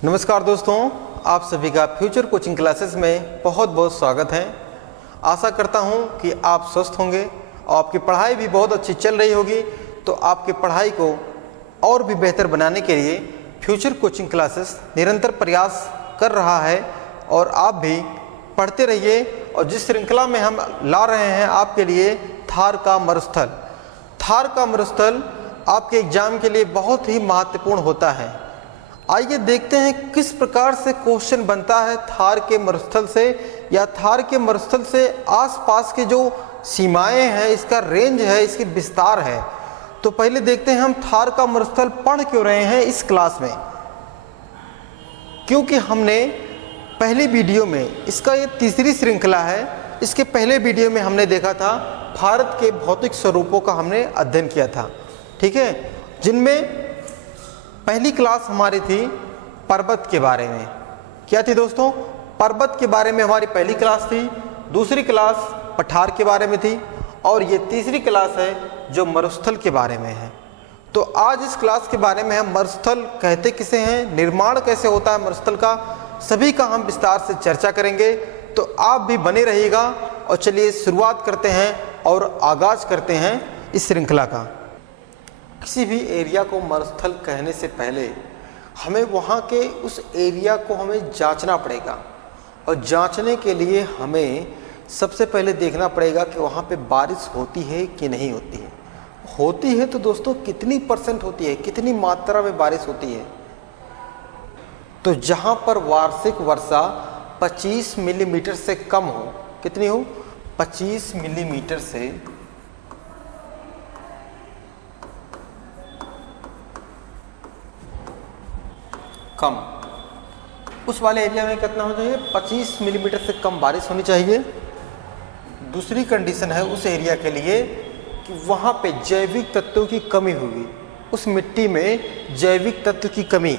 नमस्कार दोस्तों, आप सभी का फ्यूचर कोचिंग क्लासेस में बहुत बहुत स्वागत है। आशा करता हूं कि आप स्वस्थ होंगे और आपकी पढ़ाई भी बहुत अच्छी चल रही होगी। तो आपकी पढ़ाई को और भी बेहतर बनाने के लिए फ्यूचर कोचिंग क्लासेस निरंतर प्रयास कर रहा है और आप भी पढ़ते रहिए। और जिस श्रृंखला में हम ला रहे हैं आपके लिए थार का मरुस्थल। थार का मरुस्थल आपके एग्जाम के लिए बहुत ही महत्वपूर्ण होता है। आइए देखते हैं किस प्रकार से क्वेश्चन बनता है थार के मरुस्थल से या थार के मरुस्थल से आसपास के जो सीमाएं हैं, इसका रेंज है, इसकी विस्तार है। तो पहले देखते हैं हम थार का मरुस्थल पढ़ क्यों रहे हैं इस क्लास में। क्योंकि हमने पहली वीडियो में, इसका ये तीसरी श्रृंखला है, इसके पहले वीडियो में हमने देखा था भारत के भौतिक स्वरूपों का हमने अध्ययन किया था, ठीक है, जिनमें पहली क्लास हमारी थी पर्वत के बारे में। क्या थी दोस्तों? पर्वत के बारे में हमारी पहली क्लास थी, दूसरी क्लास पठार के बारे में थी और ये तीसरी क्लास है जो मरुस्थल के बारे में है। तो आज इस क्लास के बारे में हम मरुस्थल कहते किसे हैं, निर्माण कैसे होता है मरुस्थल का, सभी का हम विस्तार से चर्चा करेंगे। तो आप भी बने रहिएगा और चलिए शुरुआत करते हैं और आगाज करते हैं इस श्रृंखला का। किसी भी एरिया को मरुस्थल कहने से पहले हमें वहाँ के उस एरिया को हमें जांचना पड़ेगा और जांचने के लिए हमें सबसे पहले देखना पड़ेगा कि वहाँ पे बारिश होती है कि नहीं होती है। होती है तो दोस्तों कितनी % होती है, कितनी मात्रा में बारिश होती है। तो जहाँ पर वार्षिक वर्षा 25 मिलीमीटर से कम हो, कितनी हो, 25 मिलीमीटर से कम, उस वाले एरिया में कितना होना चाहिए, 25 मिलीमीटर से कम बारिश होनी चाहिए। दूसरी कंडीशन है उस एरिया के लिए कि वहाँ पे जैविक तत्वों की कमी होगी, उस मिट्टी में जैविक तत्व की कमी।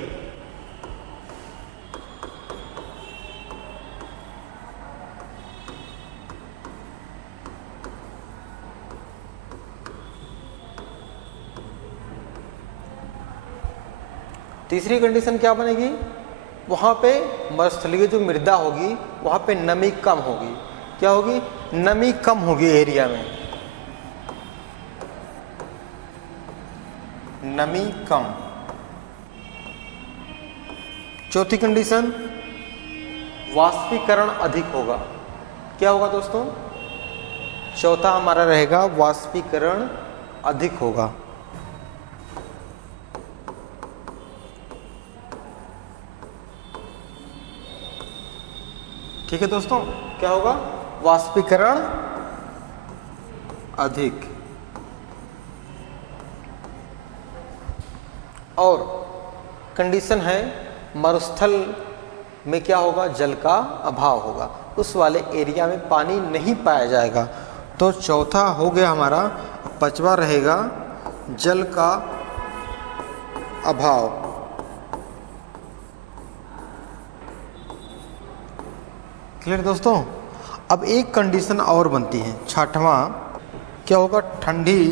तीसरी कंडीशन क्या बनेगी, वहाँ पे मरुस्थलीय जो मृदा होगी वहाँ पे नमी कम होगी। क्या होगी? नमी कम होगी एरिया में, नमी कम। चौथी कंडीशन, वाष्पीकरण अधिक होगा। क्या होगा दोस्तों? चौथा हमारा रहेगा वाष्पीकरण अधिक होगा। ठीक है दोस्तों, क्या होगा? वाष्पीकरण अधिक। और कंडीशन है मरुस्थल में क्या होगा, जल का अभाव होगा, उस वाले एरिया में पानी नहीं पाया जाएगा। तो चौथा हो गया हमारा, पांचवा रहेगा जल का अभाव। क्लियर दोस्तों? अब एक कंडीशन और बनती है, छठवां क्या होगा, ठंडी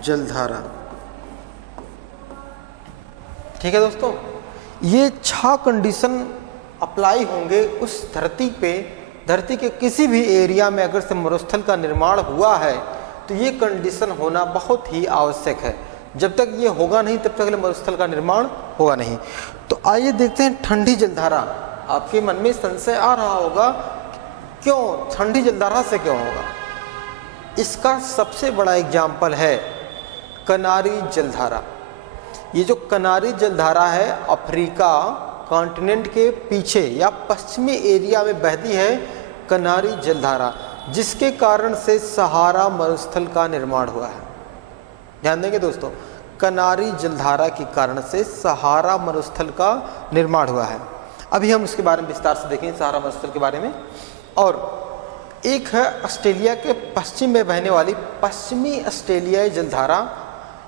जलधारा। ठीक है दोस्तों, ये 6 कंडीशन अप्लाई होंगे उस धरती पे। धरती के किसी भी एरिया में अगर से मरुस्थल का निर्माण हुआ है तो ये कंडीशन होना बहुत ही आवश्यक है। जब तक ये होगा नहीं तब तक मरुस्थल का निर्माण होगा नहीं। तो आइए देखते हैं ठंडी जलधारा। आपके मन में संशय आ रहा होगा, क्यों ठंडी जलधारा से क्यों होगा? इसका सबसे बड़ा एग्जाम्पल है कनारी जलधारा। ये जो कनारी जलधारा है अफ्रीका कॉन्टिनेंट के पीछे या पश्चिमी एरिया में बहती है कनारी जलधारा, जिसके कारण से सहारा मरुस्थल का निर्माण हुआ है। ध्यान देंगे दोस्तों, कनारी जलधारा के कारण से सहारा मरुस्थल का निर्माण हुआ है। अभी हम इसके बारे में विस्तार से देखेंगे, सहारा मरुस्थल के बारे में। और एक है ऑस्ट्रेलिया के पश्चिम में बहने वाली पश्चिमी ऑस्ट्रेलियाई जलधारा।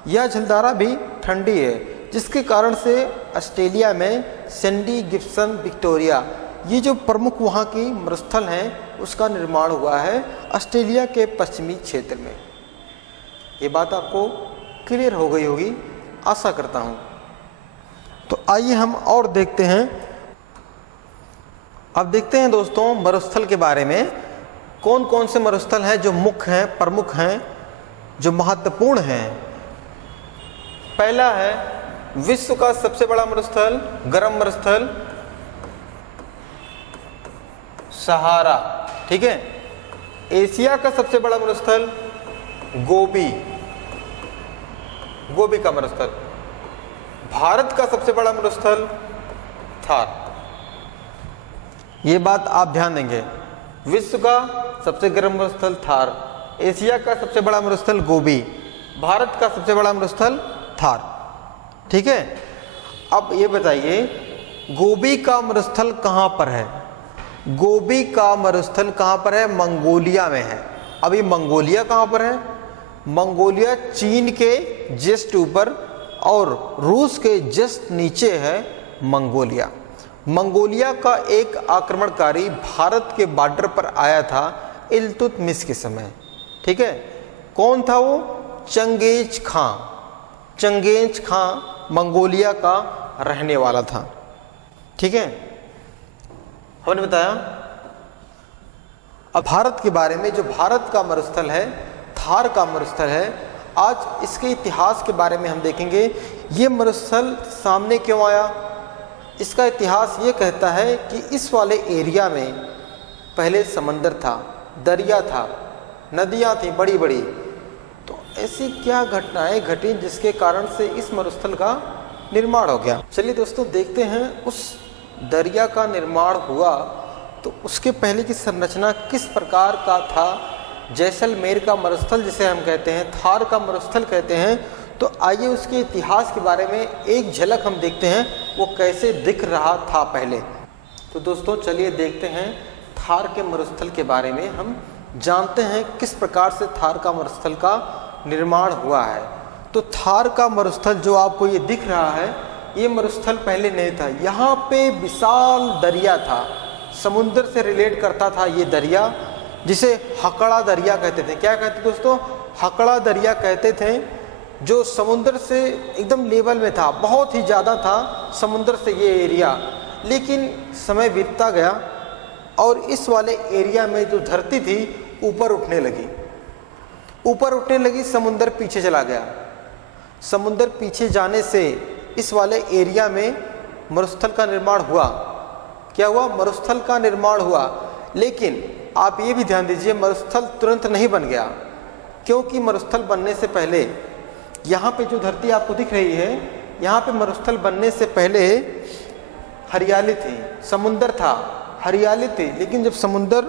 यह जलधारा भी ठंडी है, जिसके कारण से ऑस्ट्रेलिया में सैंडी गिब्सन विक्टोरिया, ये जो प्रमुख वहाँ की मरुस्थल हैं, उसका निर्माण हुआ है ऑस्ट्रेलिया के पश्चिमी क्षेत्र में। ये बात आपको क्लियर हो गई होगी, आशा करता हूँ। तो आइए हम और देखते हैं। अब देखते हैं दोस्तों मरुस्थल के बारे में, कौन कौन से मरुस्थल हैं जो मुख्य हैं, प्रमुख हैं, जो महत्वपूर्ण हैं। पहला है विश्व का सबसे बड़ा मरुस्थल, गर्म मरुस्थल सहारा, ठीक है। एशिया का सबसे बड़ा मरुस्थल गोबी का मरुस्थल। भारत का सबसे बड़ा मरुस्थल थार। ये बात आप ध्यान देंगे, विश्व का सबसे गर्म मरुस्थल थार, एशिया का सबसे बड़ा मरुस्थल गोबी, भारत का सबसे बड़ा मरुस्थल थार, ठीक है। अब ये बताइए गोबी का मरुस्थल कहाँ पर है? गोबी का मरुस्थल कहाँ पर है? मंगोलिया में है। अभी मंगोलिया कहाँ पर है? मंगोलिया चीन के जस्ट ऊपर और रूस के जस्ट नीचे है मंगोलिया। मंगोलिया का एक आक्रमणकारी भारत के बॉर्डर पर आया था इल्तुतमिश के समय, ठीक है। कौन था वो? चंगेज खां। चंगेज खां मंगोलिया का रहने वाला था, ठीक है। हमने बताया। अब भारत के बारे में, जो भारत का मरुस्थल है, थार का मरुस्थल है, आज इसके इतिहास के बारे में हम देखेंगे। ये मरुस्थल सामने क्यों आया? इसका इतिहास ये कहता है कि इस वाले एरिया में पहले समंदर था, दरिया था, नदियाँ थीं बड़ी बड़ी। तो ऐसी क्या घटनाएं घटी जिसके कारण से इस मरुस्थल का निर्माण हो गया? चलिए दोस्तों देखते हैं उस दरिया का निर्माण हुआ तो उसके पहले की संरचना किस प्रकार का था। जैसलमेर का मरुस्थल जिसे हम कहते हैं, थार का मरुस्थल कहते हैं। तो आइए उसके इतिहास के बारे में एक झलक हम देखते हैं, वो कैसे दिख रहा था पहले। तो दोस्तों चलिए देखते हैं थार के मरुस्थल के बारे में, हम जानते हैं किस प्रकार से थार का मरुस्थल का निर्माण हुआ है। तो थार का मरुस्थल जो आपको ये दिख रहा है, ये मरुस्थल पहले नहीं था। यहाँ पे विशाल दरिया था, समुद्र से रिलेट करता था ये दरिया, जिसे हकड़ा दरिया कहते थे। क्या कहते थे दोस्तों? हकड़ा दरिया कहते थे, जो समुद्र से एकदम लेवल में था, बहुत ही ज़्यादा था समुद्र से ये एरिया। लेकिन समय बीतता गया और इस वाले एरिया में जो धरती थी ऊपर उठने लगी, ऊपर उठने लगी, समुद्र पीछे चला गया। समुद्र पीछे जाने से इस वाले एरिया में मरुस्थल का निर्माण हुआ। क्या हुआ? मरुस्थल का निर्माण हुआ। लेकिन आप ये भी ध्यान दीजिए, मरुस्थल तुरंत नहीं बन गया, क्योंकि मरुस्थल बनने से पहले यहाँ पे जो धरती आपको दिख रही है, यहाँ पे मरुस्थल बनने से पहले हरियाली थी, समुंदर था, हरियाली थी। लेकिन जब समुंदर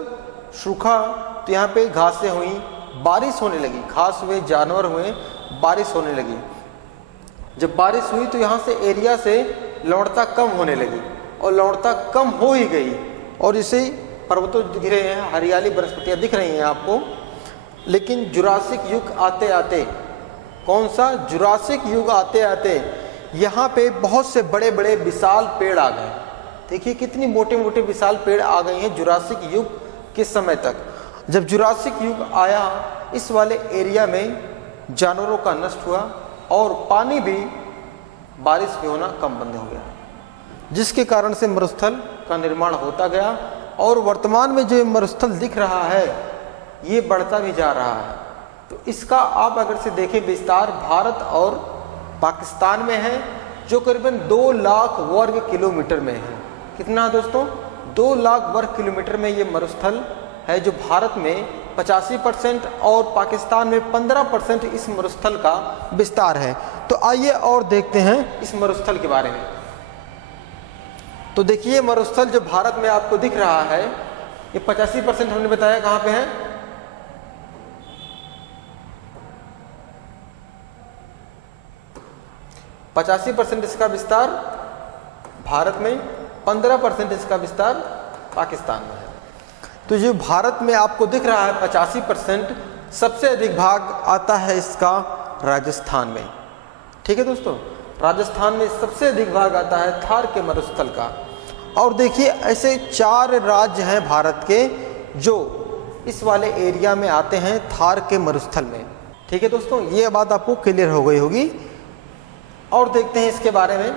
सूखा तो यहाँ पे घासें हुई, बारिश होने लगी, घास हुए, जानवर हुए, बारिश होने लगी। जब बारिश हुई तो यहाँ से एरिया से लवणता कम होने लगी और लवणता कम हो ही गई, और इसे पर्वतों दिख रहे हैं, हरियाली वनस्पतियाँ दिख रही हैं आपको। लेकिन जुरासिक युग आते आते, कौन सा? जुरासिक युग आते आते यहाँ पे बहुत से बड़े बड़े विशाल पेड़ आ गए। देखिए कितनी मोटे मोटे विशाल पेड़ आ गए हैं जुरासिक युग के समय तक। जब जुरासिक युग आया, इस वाले एरिया में जानवरों का नष्ट हुआ और पानी भी, बारिश भी होना कम बंद हो गया, जिसके कारण से मरुस्थल का निर्माण होता गया। और वर्तमान में जो मरुस्थल दिख रहा है ये बढ़ता भी जा रहा है। तो इसका आप अगर से देखें विस्तार, भारत और पाकिस्तान में है, जो करीबन 2 लाख वर्ग किलोमीटर में है। कितना दोस्तों? 2 लाख वर्ग किलोमीटर में ये मरुस्थल है, जो भारत में 85% और पाकिस्तान में 15% इस मरुस्थल का विस्तार है। तो आइए और देखते हैं इस मरुस्थल के बारे में। तो देखिए मरुस्थल जो भारत में आपको दिख रहा है, ये 85% हमने बताया कहाँ पे है? %85 इसका विस्तार भारत में, 15% इसका विस्तार पाकिस्तान में है। तो जो भारत में आपको दिख रहा है 85%, सबसे अधिक भाग आता है इसका राजस्थान में। ठीक है दोस्तों, राजस्थान में सबसे अधिक भाग आता है थार के मरुस्थल का। और देखिए ऐसे 4 राज्य हैं भारत के जो इस वाले एरिया में आते हैं थार के मरुस्थल में। ठीक है दोस्तों, ये बात आपको क्लियर हो गई होगी। और देखते हैं इसके बारे में,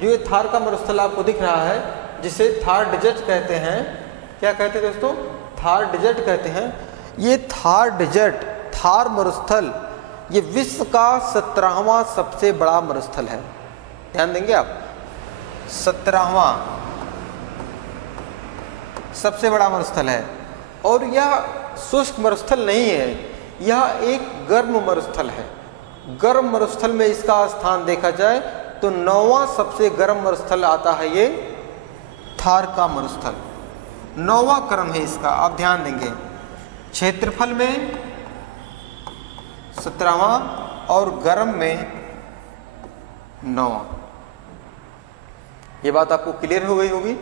जो ये थार का मरुस्थल आपको दिख रहा है, जिसे थार डेजर्ट कहते हैं। क्या कहते हैं दोस्तों? थार डेजर्ट कहते हैं। ये थार डेजर्ट, थार मरुस्थल, ये विश्व का 17वां सबसे बड़ा मरुस्थल है। ध्यान देंगे आप, 17वां सबसे बड़ा मरुस्थल है। और यह शुष्क मरुस्थल नहीं है, यह एक गर्म मरुस्थल है। गर्म मरुस्थल में इसका स्थान देखा जाए तो 9वां सबसे गर्म मरुस्थल आता है ये थार का मरुस्थल। 9वां क्रम है इसका, आप ध्यान देंगे। क्षेत्रफल में 17वां और गर्म में 9वां। ये बात आपको क्लियर हो गई होगी।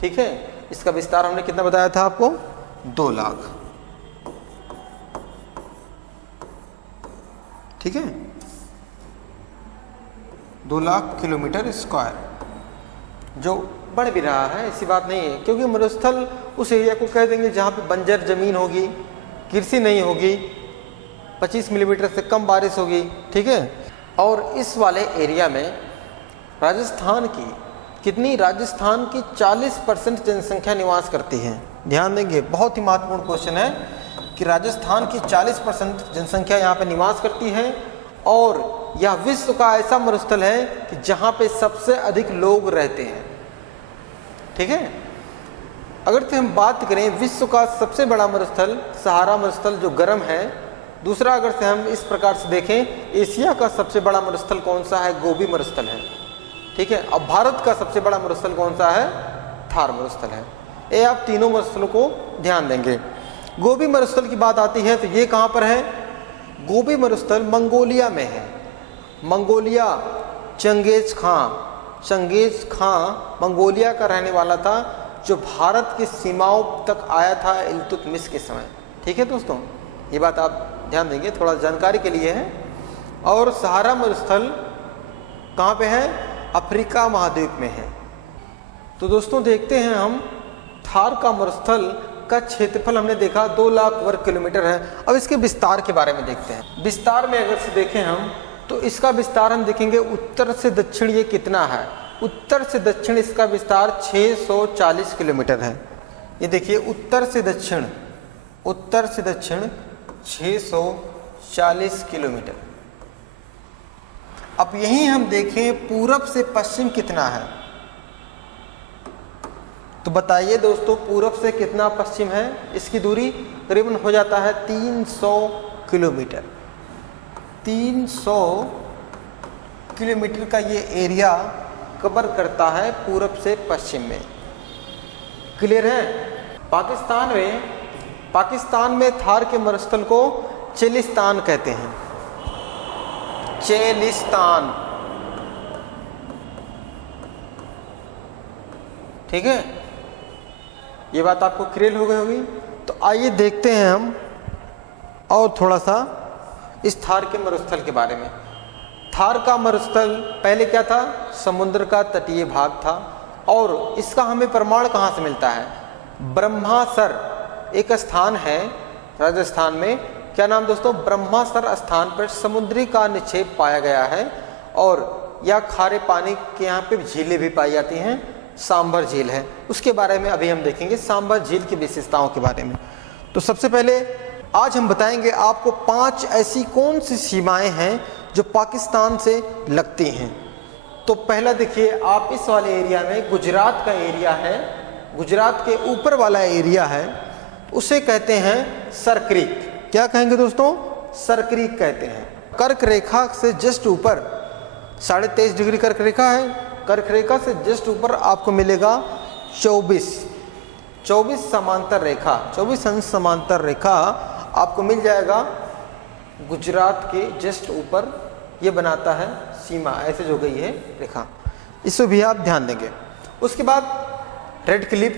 ठीक है, इसका विस्तार हमने कितना बताया था आपको? 2 लाख। ठीक है, 2 लाख किलोमीटर स्क्वायर, जो बढ़ भी रहा है, ऐसी बात नहीं है, क्योंकि मरुस्थल उस एरिया को कह देंगे जहाँ पे बंजर जमीन होगी, कृषि नहीं होगी, 25 मिलीमीटर से कम बारिश होगी। ठीक है, और इस वाले एरिया में राजस्थान की कितनी? राजस्थान की 40% जनसंख्या निवास करती है। ध्यान देंगे, बहुत ही महत्वपूर्ण क्वेश्चन है कि राजस्थान की 40% जनसंख्या यहाँ पे निवास करती है, और यह विश्व का ऐसा मरुस्थल है कि जहाँ पे सबसे अधिक लोग रहते हैं। ठीक है, अगर से हम बात करें विश्व का सबसे बड़ा मरुस्थल सहारा मरुस्थल जो गर्म है। दूसरा, अगर से हम इस प्रकार से देखें, एशिया का सबसे बड़ा मरुस्थल कौन सा है? गोबी मरुस्थल है। ठीक है, अब भारत का सबसे बड़ा मरुस्थल कौन सा है? थार मरुस्थल है। ये आप तीनों मरुस्थलों को ध्यान देंगे। गोबी मरुस्थल की बात आती है तो ये कहाँ पर है? गोबी मरुस्थल मंगोलिया में है। मंगोलिया, चंगेज खां मंगोलिया का रहने वाला था, जो भारत की सीमाओं तक आया था इल्तुतमिश के समय। ठीक है दोस्तों, ये बात आप ध्यान देंगे, थोड़ा जानकारी के लिए है। और सहारा मरुस्थल कहाँ पे है? अफ्रीका महाद्वीप में है। तो दोस्तों देखते हैं हम, थार का मरुस्थल का क्षेत्रफल हमने देखा 2 लाख वर्ग किलोमीटर है। अब इसके विस्तार के बारे में देखते हैं। विस्तार में अगर से देखें हम, तो इसका विस्तार हम देखेंगे उत्तर से दक्षिण ये कितना है। उत्तर से दक्षिण इसका विस्तार 640 किलोमीटर है। ये देखिए, उत्तर से दक्षिण 640 किलोमीटर। अब यहीं हम देखें पूरब से पश्चिम कितना है, तो बताइए दोस्तों, पूरब से कितना पश्चिम है? इसकी दूरी करीबन हो जाता है 300 किलोमीटर। 300 किलोमीटर का ये एरिया कवर करता है पूरब से पश्चिम में। क्लियर है? पाकिस्तान में थार के मरुस्थल को चेलिस्तान कहते हैं। चेलिस्तान, ठीक है, ये बात आपको क्लियर हो गई होगी। तो आइए देखते हैं हम और थोड़ा सा इस थार के मरुस्थल के बारे में। थार का मरुस्थल पहले क्या था? समुद्र का तटीय भाग था। और इसका हमें प्रमाण कहाँ से मिलता है? ब्रह्मासर एक स्थान है राजस्थान में। क्या नाम दोस्तों? ब्रह्मासर स्थान पर समुद्री का निक्षेप पाया गया है, और यह खारे पानी के यहाँ पे झीलें भी पाई जाती हैं। सांभर झील है, उसके बारे में अभी हम देखेंगे, सांभर झील की विशेषताओं के बारे में। तो सबसे पहले आज हम बताएंगे आपको 5 ऐसी कौन सी सीमाएं हैं जो पाकिस्तान से लगती हैं। तो पहला देखिए, आप इस वाले एरिया में गुजरात का एरिया है, गुजरात के ऊपर वाला एरिया है, उसे कहते हैं सरक्रीक। क्या कहेंगे दोस्तों? सरक्रीक कहते हैं। कर्क रेखा से जस्ट ऊपर 23.5 डिग्री कर्क रेखा है। कर्क रेखा से जस्ट ऊपर आपको मिलेगा 24 समांतर रेखा, 24 अंश समांतर रेखा आपको मिल जाएगा गुजरात के जस्ट ऊपर। ये बनाता है सीमा, ऐसे जो गई है रेखा, इसको भी आप ध्यान देंगे। उसके बाद रेड क्लिफ,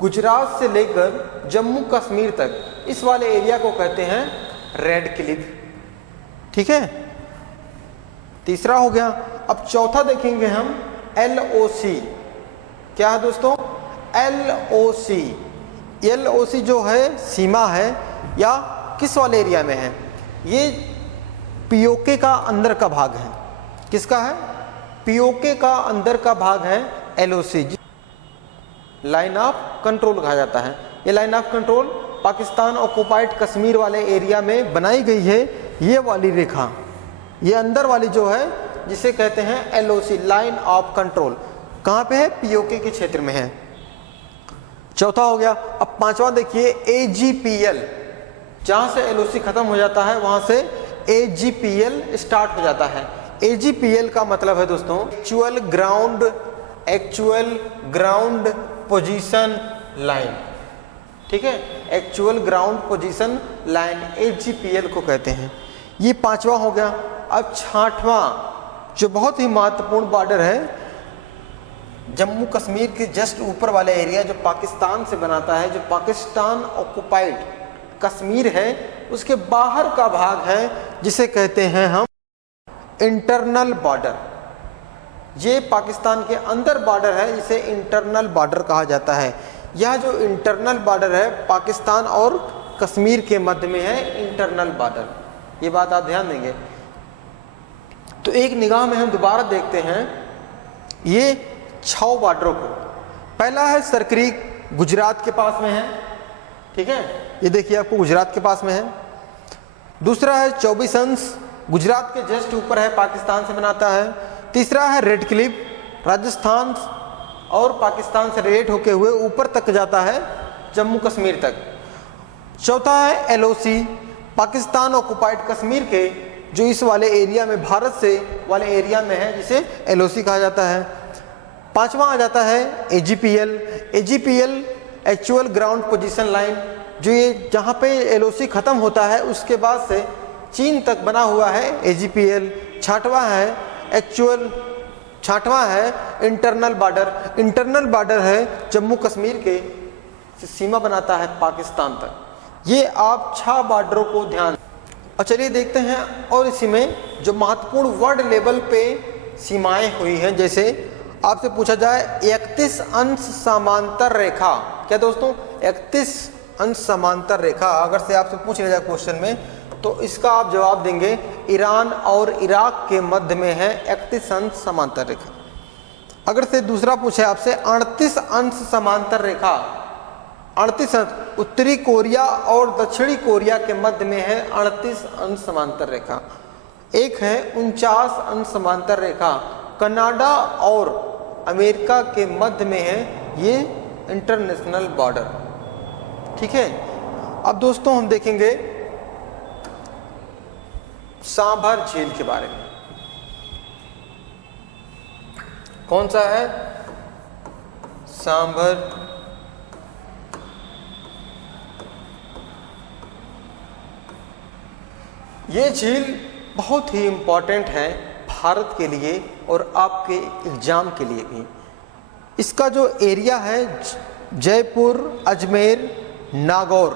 गुजरात से लेकर जम्मू कश्मीर तक इस वाले एरिया को कहते हैं रेड क्लिफ। ठीक है, तीसरा हो गया। अब चौथा देखेंगे हम LOC। क्या है दोस्तों? LOC जो है सीमा है, या किस वाले एरिया में है? ये पीओके का अंदर का भाग है। किसका है? पीओके का अंदर का भाग है एलओसी, लाइन ऑफ कंट्रोल कहा जाता है। ये line of control Pakistan occupied Kashmir वाले एरिया में बनाई गई है। ये वाली रेखा, ये अंदर वाली जो है, जिसे कहते हैं एलओसी, लाइन ऑफ कंट्रोल, कहाँ पे है? पीओके के क्षेत्र में है। चौथा हो गया। अब पांचवा देखिए, एजीपीएल, जहां से एलओसी खत्म हो जाता है वहां से एजीपीएल स्टार्ट हो जाता है। एजीपीएल का मतलब है दोस्तों एक्चुअल ग्राउंड पोजीशन लाइन। ठीक है, एक्चुअल ग्राउंड पोजीशन लाइन, एजीपीएल को कहते हैं। ये पांचवा हो गया। अब छठवां, जो बहुत ही महत्वपूर्ण बॉर्डर है, जम्मू कश्मीर के जस्ट ऊपर वाला एरिया जो पाकिस्तान से बनाता है, जो पाकिस्तान ऑक्युपाइड कश्मीर है, उसके बाहर का भाग है, जिसे कहते हैं हम इंटरनल बॉर्डर। ये पाकिस्तान के अंदर बॉर्डर है, जिसे इंटरनल बॉर्डर कहा जाता है। यह जो इंटरनल बॉर्डर है पाकिस्तान और कश्मीर के मध्य में है, इंटरनल बॉर्डर। ये बात आप ध्यान देंगे। तो एक निगाह में हम दोबारा देखते हैं ये 6 बॉर्डरों को। पहला है सरक्रीक, गुजरात के पास में है। ठीक है, ये देखिए आपको गुजरात के पास में है। दूसरा है 24 अंश, गुजरात के जस्ट ऊपर है, पाकिस्तान से बनाता है। तीसरा है रेड क्लिफ, राजस्थान और पाकिस्तान से रिलेट होके हुए ऊपर तक जाता है, जम्मू कश्मीर तक। चौथा है एलओसी, पाकिस्तान ऑक्युपाइड कश्मीर के जो इस वाले एरिया में, भारत से वाले एरिया में है, जिसे एलओसी कहा जाता है। पांचवा आ जाता है एजीपीएल, एक्चुअल ग्राउंड पोजीशन लाइन, जो ये जहाँ पे एलओसी खत्म होता है उसके बाद से चीन तक बना हुआ है एजीपीएल। छठवां है इंटरनल बॉर्डर है जम्मू कश्मीर के सीमा बनाता है पाकिस्तान तक। ये आप 6 बॉर्डरों को ध्यान। और चलिए देखते हैं, और इसी में जो महत्वपूर्ण वर्ल्ड लेवल पे सीमाएं हुई हैं, जैसे आपसे पूछा जाए 31 अंश समांतर रेखा। क्या दोस्तों? 31 अंश समांतर रेखा अगर से आपसे पूछ लिया जाए क्वेश्चन में, तो इसका आप जवाब देंगे ईरान और इराक के मध्य में है 31 अंश समांतर रेखा। अगर से दूसरा पूछे आपसे 38 अंश समांतर रेखा, 38 अंश उत्तरी कोरिया और दक्षिणी कोरिया के मध्य में है 38 अंश समांतर रेखा। एक है 49 अंश समांतर रेखा, कनाडा और अमेरिका के मध्य में है ये इंटरनेशनल बॉर्डर। ठीक है, अब दोस्तों हम देखेंगे सांभर झील के बारे में। कौन सा है? सांभर। ये झील बहुत ही इंपॉर्टेंट है भारत के लिए और आपके एग्जाम के लिए भी। इसका जो एरिया है जयपुर, अजमेर, नागौर,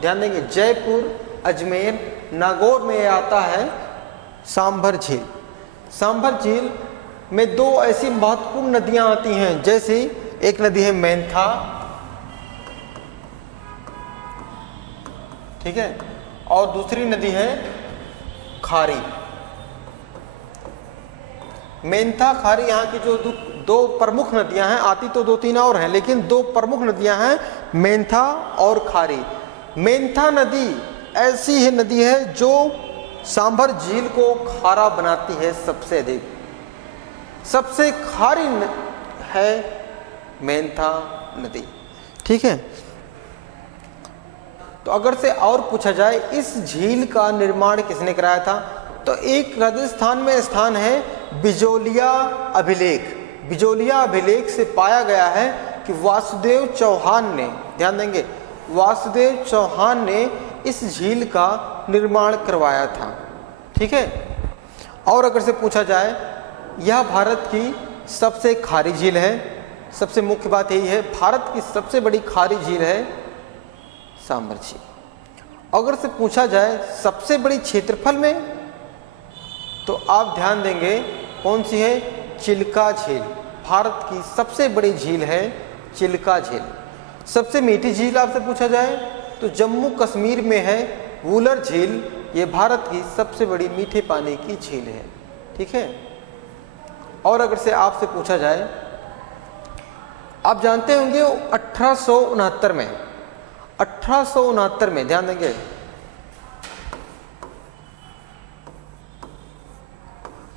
ध्यान देंगे, जयपुर, अजमेर, नागौर में आता है सांभर झील। सांभर झील में 2 ऐसी महत्वपूर्ण नदियां आती हैं, जैसे एक नदी है मेंथा, ठीक है, और दूसरी नदी है खारी। मेंथा, खारी यहाँ की जो 2 प्रमुख नदियां हैं, आती तो 2-3 और हैं, लेकिन 2 प्रमुख नदियां हैं, मेंथा और खारी। मेंथा नदी ऐसी है नदी है जो सांभर झील को खारा बनाती है सबसे अधिक। सबसे खारी है मेंथा नदी। ठीक है, तो अगर से और पूछा जाए इस झील का निर्माण किसने कराया था, तो एक राजस्थान में स्थान है बिजोलिया अभिलेख। बिजोलिया अभिलेख से पाया गया है कि वासुदेव चौहान ने, ध्यान देंगे, वासुदेव चौहान ने इस झील का निर्माण करवाया था। ठीक है, और अगर से पूछा जाए यह भारत की सबसे खारी झील है। सबसे मुख्य बात यही है, भारत की सबसे बड़ी खारी झील है सांभर झील। अगर से पूछा जाए सबसे बड़ी क्षेत्रफल में, तो आप ध्यान देंगे कौन सी है? चिल्का झील। भारत की सबसे बड़ी झील है चिल्का झील। सबसे मीठी झील आपसे पूछा जाए तो जम्मू कश्मीर में है वुलर झील, ये भारत की सबसे बड़ी मीठे पानी की झील है। ठीक है। और अगर से आपसे पूछा जाए, आप जानते होंगे 1869 में ध्यान देंगे,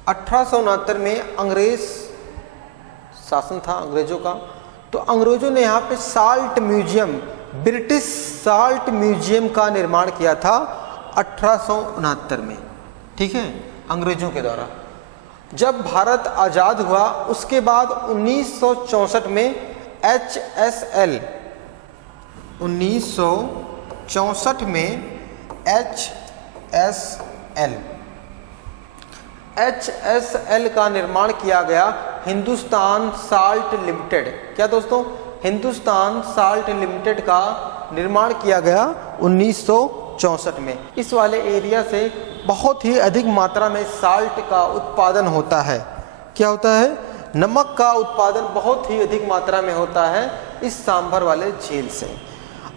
1869 में अंग्रेज शासन था अंग्रेजों का। तो अंग्रेजों ने यहाँ पे salt museum, British salt museum का निर्माण किया था 1869 में। ठीक है, अंग्रेजों के द्वारा। जब भारत आज़ाद हुआ उसके बाद 1964 में HSL, 1964 में HSL का निर्माण किया गया, हिंदुस्तान साल्ट लिमिटेड। क्या दोस्तों? हिंदुस्तान साल्ट लिमिटेड का निर्माण किया गया 1964 में। इस वाले एरिया से बहुत ही अधिक मात्रा में साल्ट का उत्पादन होता है। क्या होता है? नमक का उत्पादन बहुत ही अधिक मात्रा में होता है इस सांभर वाले झील से।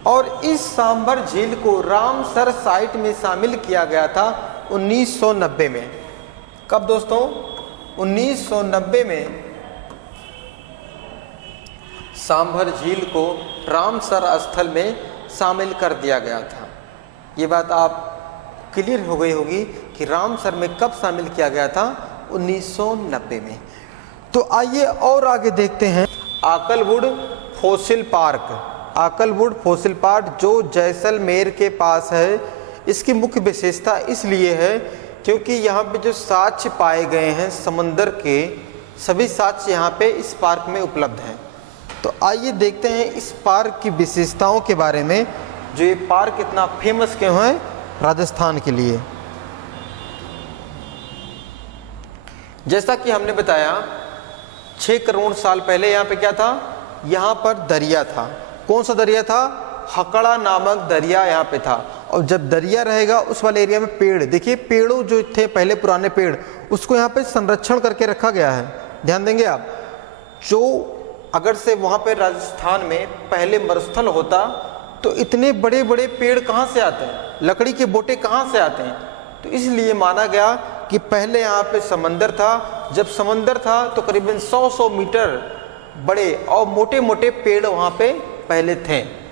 और इस सांभर झील को रामसर साइट में शामिल किया गया था 1990 में। कब दोस्तों? 1990 में सांभर झील को रामसर स्थल में शामिल कर दिया गया था। ये बात आप क्लियर हो गई होगी कि रामसर में कब शामिल किया गया था? 1990 में। तो आइए और आगे देखते हैं Akal wood fossil park. Akal wood fossil park जो जैसलमेर के पास है, इसकी मुख्य विशेषता इसलिए है क्योंकि यहाँ पे जो साक्ष्य पाए गए हैं समंदर के, सभी साक्ष्य यहाँ पे इस पार्क में उपलब्ध हैं। तो आइए देखते हैं इस पार्क की विशेषताओं के बारे में, जो ये पार्क इतना फेमस क्यों है राजस्थान के लिए। जैसा कि हमने बताया 6 करोड़ साल पहले यहाँ पे क्या था? यहाँ पर दरिया था। कौन सा दरिया था? हकड़ा नामक दरिया यहाँ पे था। और जब दरिया रहेगा उस वाले एरिया में पेड़, देखिए पेड़ों जो थे पहले पुराने पेड़, उसको यहाँ पे संरक्षण करके रखा गया है। ध्यान देंगे आप। जो अगर से वहाँ पे राजस्थान में पहले मरुस्थल होता तो इतने बड़े बड़े पेड़ कहाँ से आते हैं? लकड़ी के बोटे कहाँ से आते हैं? तो इसलिए माना गया कि पहले यहाँ पे समंदर था। जब समंदर था तो करीबन 100 मीटर बड़े और मोटे मोटे पेड़ वहाँ पे पहले थे।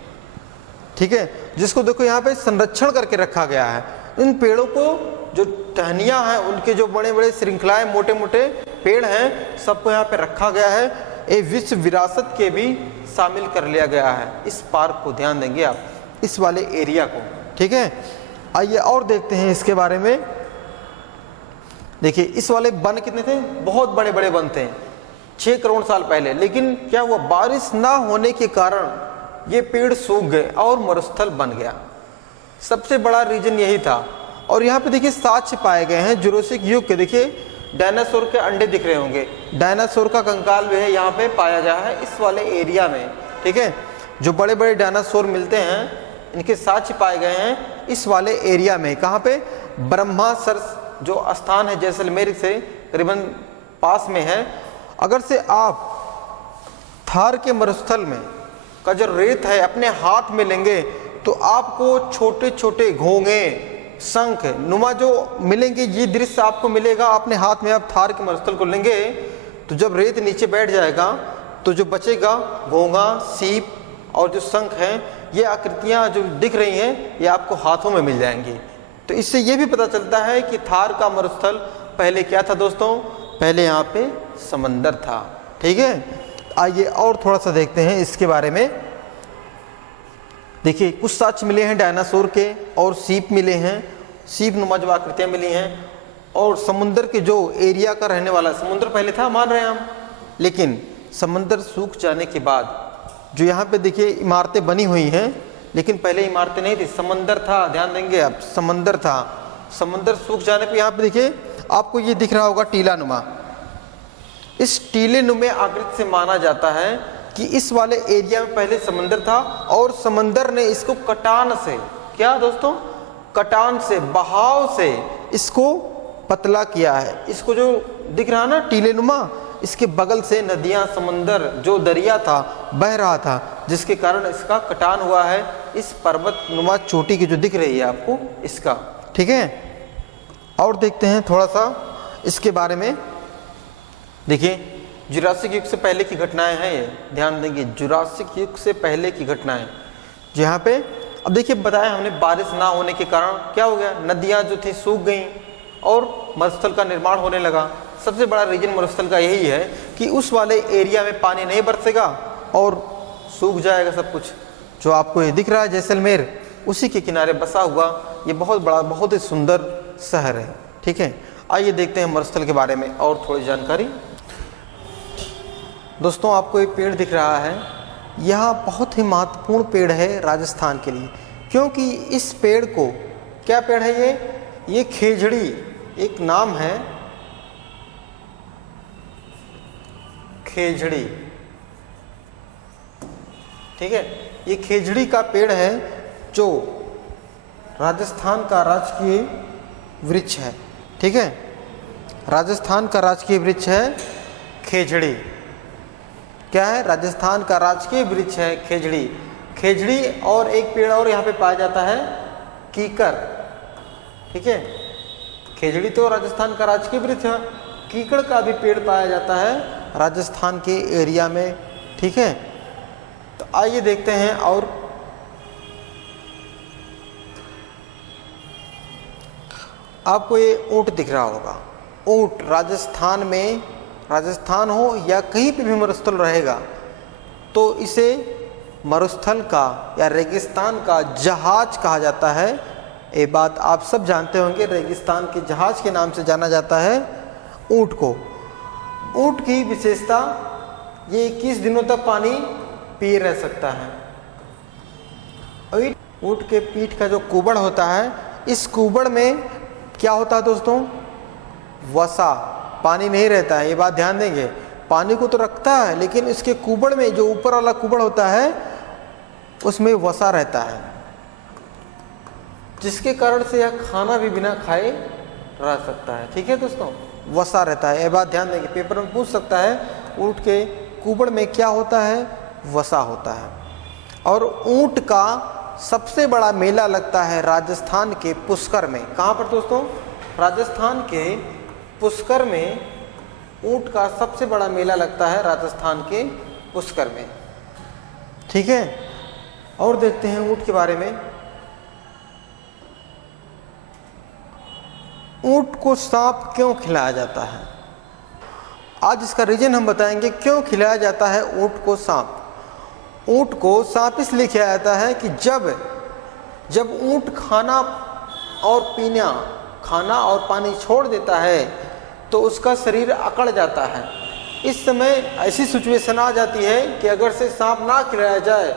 ठीक है, जिसको देखो यहाँ पे संरक्षण करके रखा गया है। इन पेड़ों को जो टहनियाँ हैं, उनके जो बड़े बड़े श्रृंखलाएं, मोटे मोटे पेड़ हैं, सबको यहाँ पे रखा गया है। ये विश्व विरासत के भी शामिल कर लिया गया है इस पार्क को। ध्यान देंगे आप इस वाले एरिया को। ठीक है, आइए और देखते हैं इसके बारे में। देखिए इस वाले वन कितने थे? बहुत बड़े बड़े वन थे 6 करोड़ साल पहले। लेकिन क्या हुआ? बारिश ना होने के कारण ये पेड़ सूख गए और मरुस्थल बन गया। सबसे बड़ा रीजन यही था। और यहाँ पे देखिए साक्ष्य पाए गए हैं जुरासिक युग के। देखिए डायनासोर के अंडे दिख रहे होंगे, डायनासोर का कंकाल भी है यहाँ पे पाया गया है इस वाले एरिया में। ठीक है, जो बड़े बड़े डायनासोर मिलते हैं इनके साक्ष्य पाए गए हैं इस वाले एरिया में। कहाँ पे? ब्रह्मासर जो स्थान है जैसलमेर से करीबन पास में है। अगर से आप थार के मरुस्थल में का जो रेत है अपने हाथ में लेंगे तो आपको छोटे छोटे घोंगे, शंख नुमा जो मिलेंगे, ये दृश्य आपको मिलेगा अपने हाथ में। आप थार के मरुस्थल को लेंगे तो जब रेत नीचे बैठ जाएगा तो जो बचेगा घोंगा, सीप और जो शंख हैं, ये आकृतियाँ जो दिख रही हैं ये आपको हाथों में मिल जाएंगी। तो इससे ये भी पता चलता है कि थार का मरुस्थल पहले क्या था दोस्तों? पहले यहाँ पे समंदर था। ठीक है, आइए और थोड़ा सा देखते हैं इसके बारे में। देखिए कुछ साक्ष्य मिले हैं डायनासोर के और सीप मिले हैं, सीप नुमा जो आकृतियाँ मिली हैं। और समुद्र के जो एरिया का रहने वाला, समुद्र पहले था मान रहे हैं हम, लेकिन समंदर सूख जाने के बाद जो यहाँ पे देखिए इमारतें बनी हुई हैं, लेकिन पहले इमारतें नहीं थी, समंदर था। ध्यान देंगे आप, समंदर था। समंदर सूख जाने पे यहाँ पे देखिए आपको ये दिख रहा होगा टीला नुमा। इस टीले नुमे आकृति से माना जाता है कि इस वाले एरिया में पहले समंदर था और समंदर ने इसको कटान से, क्या दोस्तों? कटान से, बहाव से इसको पतला किया है। इसको जो दिख रहा ना टीले नुमा, इसके बगल से नदियां, समंदर जो दरिया था बह रहा था, जिसके कारण इसका कटान हुआ है। इस पर्वत नुमा चोटी की जो दिख रही है आपको, इसका ठीक है। और देखते हैं थोड़ा सा इसके बारे में। देखिए जुरासिक युग से पहले की घटनाएं हैं ये, ध्यान देंगे, जुरासिक युग से पहले की घटनाएं। जहाँ पे अब देखिए बताया हमने बारिश ना होने के कारण क्या हो गया, नदियाँ जो थी सूख गई और मरुस्थल का निर्माण होने लगा। सबसे बड़ा रीजन मरुस्थल का यही है कि उस वाले एरिया में पानी नहीं बरसेगा और सूख जाएगा सब कुछ। जो आपको ये दिख रहा है जैसलमेर, उसी के किनारे बसा हुआ ये बहुत बड़ा, बहुत ही सुंदर शहर है। ठीक है, आइए देखते हैं मरुस्थल के बारे में और थोड़ी जानकारी। दोस्तों आपको एक पेड़ दिख रहा है, यह बहुत ही महत्वपूर्ण पेड़ है राजस्थान के लिए, क्योंकि इस पेड़ को, क्या पेड़ है ये खेजड़ी एक नाम है, खेजड़ी। ठीक है, ये खेजड़ी का पेड़ है जो राजस्थान का राजकीय वृक्ष है। ठीक है, राजस्थान का राजकीय वृक्ष है खेजड़ी। क्या है, राजस्थान का राजकीय वृक्ष है खेजड़ी। खेजड़ी और एक पेड़ और यहाँ पे पाया जाता है कीकर। ठीक है, खेजड़ी तो राजस्थान का राजकीय वृक्ष है, कीकड़ का भी पेड़ पाया जाता है राजस्थान के एरिया में। ठीक है, तो आइए देखते हैं। और आपको ये ऊंट दिख रहा होगा, ऊंट राजस्थान में, राजस्थान हो या कहीं पे भी मरुस्थल रहेगा तो इसे मरुस्थल का या रेगिस्तान का जहाज कहा जाता है। ये बात आप सब जानते होंगे, रेगिस्तान के जहाज के नाम से जाना जाता है ऊंट को। ऊंट की विशेषता ये 21 दिनों तक पानी पी रह सकता है। ऊंट के पीठ का जो कुबड़ होता है, इस कुबड़ में क्या होता है दोस्तों, वसा, पानी नहीं रहता है। ये बात ध्यान देंगे, पानी को तो रखता है लेकिन इसके कुबड़ में, जो ऊपर वाला कुबड़ होता है, उसमें वसा रहता है, जिसके कारण से यह खाना भी बिना खाए रह सकता है। ठीक है दोस्तों, वसा रहता है, ये बात ध्यान देंगे। पेपर में पूछ सकता है ऊंट के कुबड़ में क्या होता है, वसा होता है। और ऊंट का सबसे बड़ा मेला लगता है राजस्थान के पुष्कर में। कहाँ पर दोस्तों, राजस्थान के पुष्कर में ऊंट का सबसे बड़ा मेला लगता है राजस्थान के पुष्कर में। ठीक है, और देखते हैं ऊंट के बारे में। ऊंट को सांप क्यों खिलाया जाता है, आज इसका रीजन हम बताएंगे, क्यों खिलाया जाता है ऊंट को सांप। ऊंट को सांप इसलिए खिलाया जाता है कि जब ऊंट खाना और पानी छोड़ देता है तो उसका शरीर अकड़ जाता है। इस समय ऐसी सिचुएशन आ जाती है कि अगर से सांप ना खिलाया जाए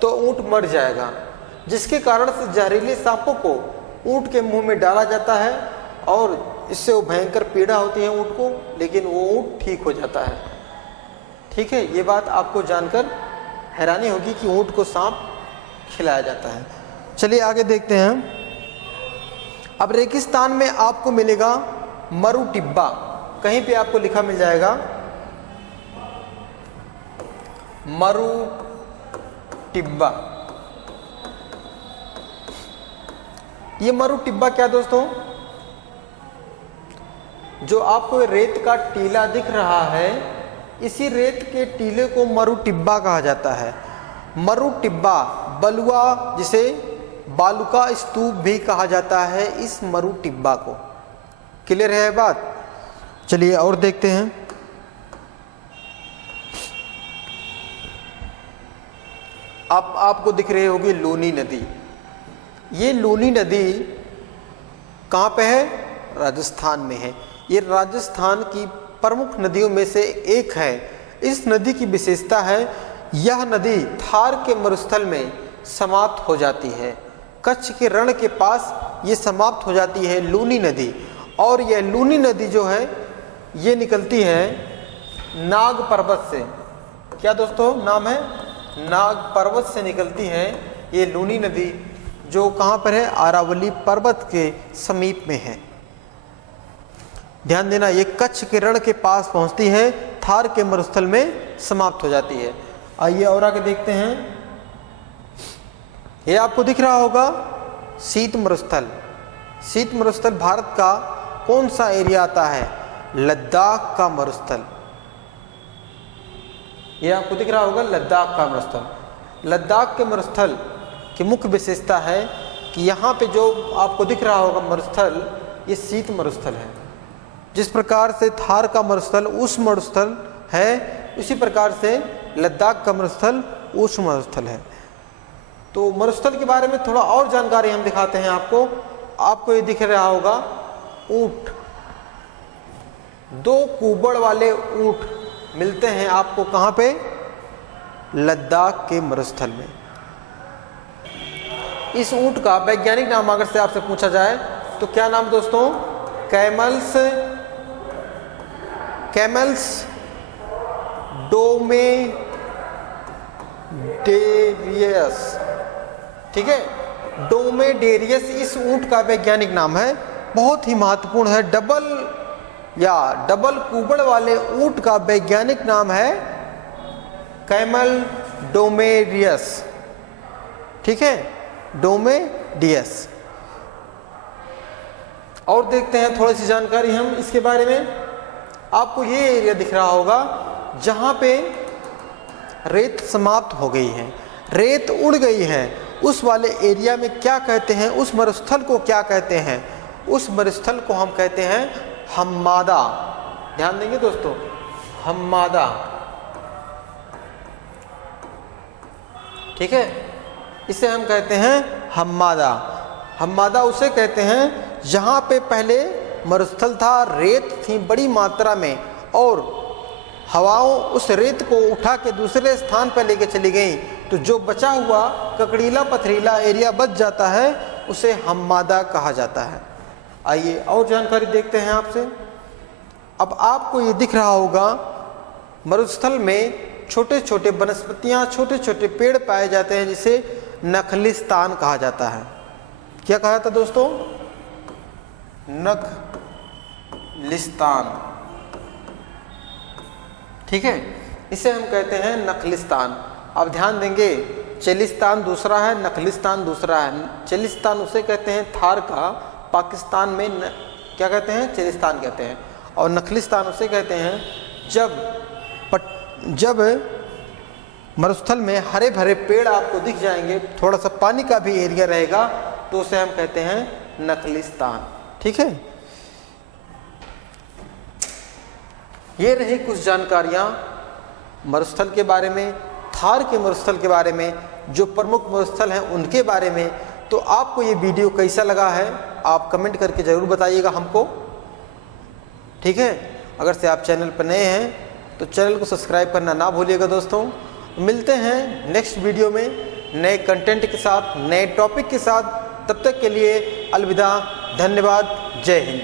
तो ऊंट मर जाएगा, जिसके कारण से जहरीले सांपों को ऊंट के मुंह में डाला जाता है और इससे वो भयंकर पीड़ा होती है ऊंट को, लेकिन वो ऊंट ठीक हो जाता है। ठीक है, ये बात आपको जानकर हैरानी होगी कि ऊंट को सांप खिलाया जाता है। चलिए आगे देखते हैं। अब रेगिस्तान में आपको मिलेगा मरु टिब्बा, कहीं पे आपको लिखा मिल जाएगा मरु टिब्बा। ये मरु टिब्बा क्या दोस्तों, जो आपको रेत का टीला दिख रहा है, इसी रेत के टीले को मरु टिब्बा कहा जाता है। मरु टिब्बा, बलुआ, जिसे बालुका स्तूप भी कहा जाता है इस मरु टिब्बा को। क्लियर है बात। चलिए और देखते हैं। अब आपको दिख रही होगी लूनी नदी। ये लूनी नदी कहाँ पे है, राजस्थान में है। ये राजस्थान की प्रमुख नदियों में से एक है। इस नदी की विशेषता है, यह नदी थार के मरुस्थल में समाप्त हो जाती है। कच्छ के रण के पास ये समाप्त हो जाती है लूनी नदी। और यह लूनी नदी जो है ये निकलती है नाग पर्वत से। क्या दोस्तों नाम है, नाग पर्वत से निकलती है ये लूनी नदी, जो कहाँ पर है, अरावली पर्वत के समीप में है। ध्यान देना, ये कच्छ के रण के पास पहुंचती है, थार के मरुस्थल में समाप्त हो जाती है। आइए और आगे देखते हैं। ये आपको दिख रहा होगा शीत मरुस्थल। शीत मरुस्थल भारत का कौन सा एरिया आता है? लद्दाख का मरुस्थल। ये आपको दिख रहा होगा, लद्दाख का मरुस्थल। लद्दाख के मरुस्थल की मुख्य विशेषता है कि यहाँ पे जो आपको दिख रहा होगा मरुस्थल, ये शीत मरुस्थल है। जिस प्रकार से थार का मरुस्थल उष्ण मरुस्थल है, उसी प्रकार से लद्दाख का मरुस्थल उष्ण मरुस्थल है। तो मरुस्थल के बारे में थोड़ा और जानकारी हम दिखाते हैं आपको। आपको ये दिख रहा होगा ऊंट, 2 कुबड़ वाले ऊंट मिलते हैं आपको कहाँ पे? लद्दाख के मरुस्थल में। इस ऊंट का वैज्ञानिक नाम अगर से आपसे पूछा जाए तो क्या नाम दोस्तों? कैमल्स ड्रोमेडेरियस। ठीक है, ड्रोमेडेरियस इस ऊंट का वैज्ञानिक नाम है, बहुत ही महत्वपूर्ण है। डबल कुबड़ वाले ऊंट का वैज्ञानिक नाम है कैमल ड्रोमेडियस। ठीक है, ड्रोमेडियस। और देखते हैं थोड़ी सी जानकारी हम इसके बारे में। आपको ये एरिया दिख रहा होगा जहाँ पे रेत समाप्त हो गई है, रेत उड़ गई है, उस वाले एरिया में क्या कहते हैं? उस मरुस्थल को क्या कहते हैं? उस मरुस्थल को हम कहते हैं हम्मादा। ध्यान देंगे दोस्तों, हम्मादा। ठीक है, इसे हम कहते हैं हम्मादा। हम्मादा उसे कहते हैं जहाँ पे पहले मरुस्थल था, रेत थी बड़ी मात्रा में, और हवाओं उस रेत को उठा के दूसरे स्थान पर लेके चली गई, तो जो बचा हुआ ककड़ीला पथरीला एरिया बच जाता है, उसे हम्मादा कहा जाता है। आइए और जानकारी देखते हैं आपसे। अब आपको ये दिख रहा होगा मरुस्थल में छोटे छोटे वनस्पतियाँ, छोटे छोटे पेड़ पाए जाते हैं, जिसे नखलिस्तान कहा जाता है। क्या कहा जाता दोस्तों? नखलिस्तान। ठीक है, इसे हम कहते हैं नखलिस्तान। अब ध्यान देंगे, चेलिस्तान दूसरा है, नखलिस्तान दूसरा है। चेलिस्तान उसे कहते हैं थार का, पाकिस्तान में क्या कहते हैं? चेलिस्तान कहते हैं। और नखलिस्तान उसे कहते हैं जब मरुस्थल में हरे भरे पेड़ आपको दिख जाएंगे, थोड़ा सा पानी का भी एरिया रहेगा, तो उसे हम कहते हैं नखलिस्तान। ठीक है, ये रही कुछ जानकारियाँ मरुस्थल के बारे में, थार के मरुस्थल के बारे में, जो प्रमुख मरुस्थल हैं उनके बारे में। तो आपको ये वीडियो कैसा लगा है आप कमेंट करके ज़रूर बताइएगा हमको। ठीक है, अगर से आप चैनल पर नए हैं तो चैनल को सब्सक्राइब करना ना भूलिएगा दोस्तों। मिलते हैं नेक्स्ट वीडियो में नए कंटेंट के साथ, नए टॉपिक के साथ। तब तक के लिए अलविदा, धन्यवाद, जय हिंद।